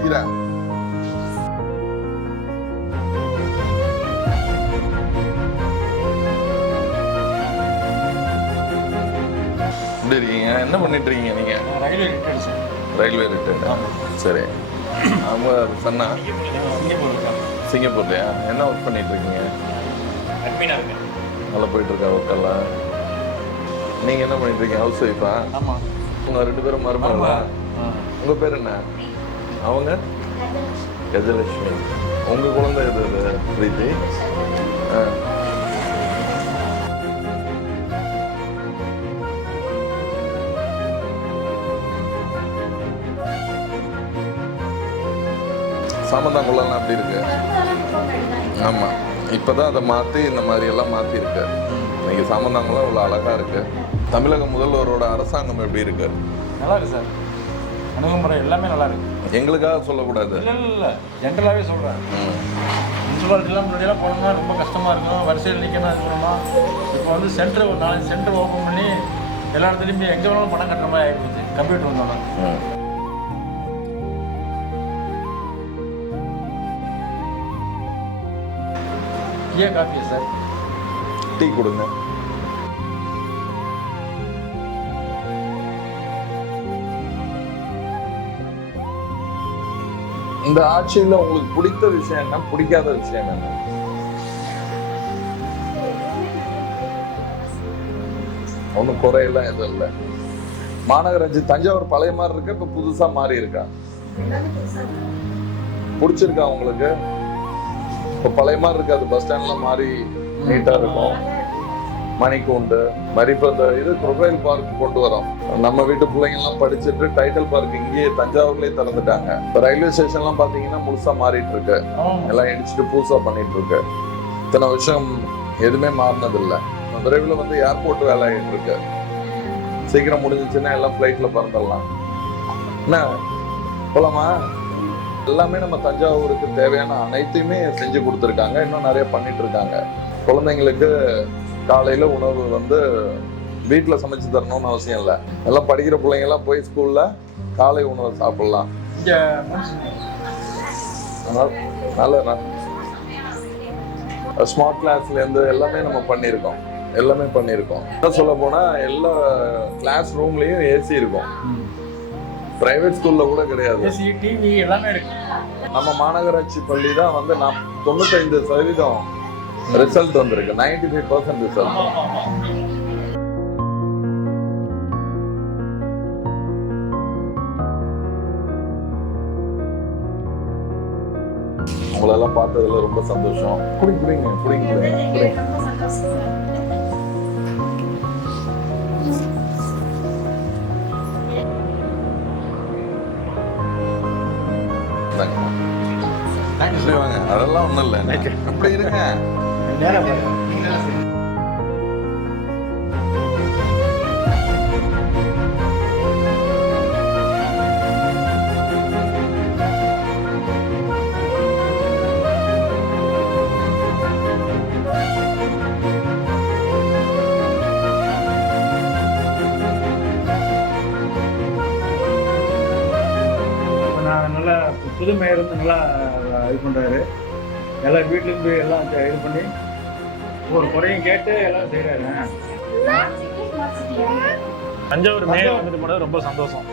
பிடிக்கிறேன். எப்படி இருக்கீங்க? என்ன பண்ணிட்டு இருக்கீங்க நீங்க? Railway return sir. Railway return. சரி. அவங்க சொன்னா சிங்கப்பூர்லையா? என்ன ஒர்க் பண்ணிட்டு இருக்கீங்க? அட்மினா இருக்கேன். நல்லா போயிட்டு இருக்கா ஒர்க்கெல்லாம்? நீங்க என்ன பண்ணிட்டு இருக்கீங்க? ஹவுஸ் ஒய்ஃபா? ஆமா. உங்க 2 பேரும் மருமகளா? உங்க பேர் என்ன? அவங்க கஜலட்சுமி. உங்க குழந்தை எது பிரீத்தி? சாமந்தாங்குளம்லாம் அப்படி இருக்கு. ஆமா, இப்பதான் அதை மாத்தி இந்த மாதிரி எல்லாம் மாத்தி இருக்கு. இன்னைக்கு சாமந்தாங்குளம் இவ்வளவு அழகா இருக்கு. தமிழக முதல்வரோட அரசாங்கம் எப்படி இருக்கு? நல்லா இருக்கு சார். அணுகுமுறை எல்லாமே நல்லா இருக்கு. எங்களுக்காக சொல்லக்கூடாது. இல்லை ஜென்ரலாகவே சொல்கிறேன். முனிசிபாலிட்டிலாம் முன்னாடியெல்லாம் போனோம்னா ரொம்ப கஷ்டமாக இருக்கும், வரிசையில் நிற்கணும் இது பண்ணணும். இப்போ வந்து சென்டர் ஒரு 4 சென்டர் ஓப்பன் பண்ணி எல்லா இடத்துலையுமே எங்கே வேணாலும் பணம் கட்டுற மாதிரி ஆகிடுச்சு கம்ப்யூட்டர் வந்தோம்னா. டீயா காஃபியா சார்? டீ கொடுங்க. இந்த ஆட்சியில் உங்களுக்கு பிடித்த விஷயம் என்ன, பிடிக்காத விஷயம் என்ன? ஒன்றும் குறையெல்லாம் எதுவும் இல்லை. மாநகராட்சி தஞ்சாவூர் பழைய மாதிரி இருக்கு, இப்ப புதுசா மாறி இருக்கா? பிடிச்சிருக்கா உங்களுக்கு? இப்ப பழைய மாதிரி இருக்காது, பஸ் ஸ்டாண்ட்லாம் மாறி நீட்டா இருக்கும். மணிக்கூண்டு மாதிரி இப்போ இந்த இது ப்ரொஃபைல் பார்க் கொண்டு வரோம். நம்ம வீட்டு பிள்ளைங்கள்லாம் படிச்சுட்டு டைட்டில் பார்க் இங்கேயே தஞ்சாவூர்லேயே திறந்துட்டாங்க. இப்போ ரயில்வே ஸ்டேஷன்லாம் பார்த்தீங்கன்னா முழுசா மாறிட்டு இருக்கு, எல்லாம் இடிச்சுட்டு புதுசா பண்ணிட்டு இருக்கு. இத்தனை வருஷம் எதுவுமே மாறினதில்லை. விரைவில் வந்து ஏர்போர்ட் வேலை ஆகிட்டு இருக்கு. சீக்கிரம் முடிஞ்சிச்சுன்னா எல்லாம் ஃப்ளைட்ல பறந்துடலாம். என்ன போலாமா? எல்லாமே நம்ம தஞ்சாவூருக்கு தேவையான அனைத்தையுமே செஞ்சு கொடுத்துருக்காங்க. இன்னும் நிறைய பண்ணிட்டு இருக்காங்க. குழந்தைங்களுக்கு காலையில உணவு வந்து வீட்டுல சமைச்சு தரணும்னு அவசியம் இல்லை. எல்லாம் படிக்கிற பிள்ளைங்க எல்லாம் போய் ஸ்கூல்ல காலை உணவு சாப்பிடலாம். நல்ல ஸ்மார்ட் கிளாஸ்ல இருந்து எல்லாமே நம்ம பண்ணியிருக்கோம். சொல்ல போனா எல்லா கிளாஸ் ரூம்லயும் ஏசி இருக்கும். பிரைவேட் ஸ்கூல்ல கூட கிடையாது. நம்ம மாநகராட்சி பள்ளி தான் வந்து 95% ரிசல்ட் வந்திருக்கு. 95% ரிசல்ட். உங்களெல்லாம் பார்த்ததுல ரொம்ப சந்தோஷம். குடிங்க. வாங்க, அதெல்லாம் ஒண்ணும் இல்லை. அப்படி இருங்க. நல்லா புது மேயர் வந்து நல்லா இது பண்ணுறாரு. எல்லா வீட்லேயும் போய் எல்லாம் இது பண்ணி ஒரு குறையும் கேட்டு எல்லாம் செய்கிறாரு. தஞ்சாவூர் மேயர் வந்துட்டு போனது ரொம்ப சந்தோஷம்.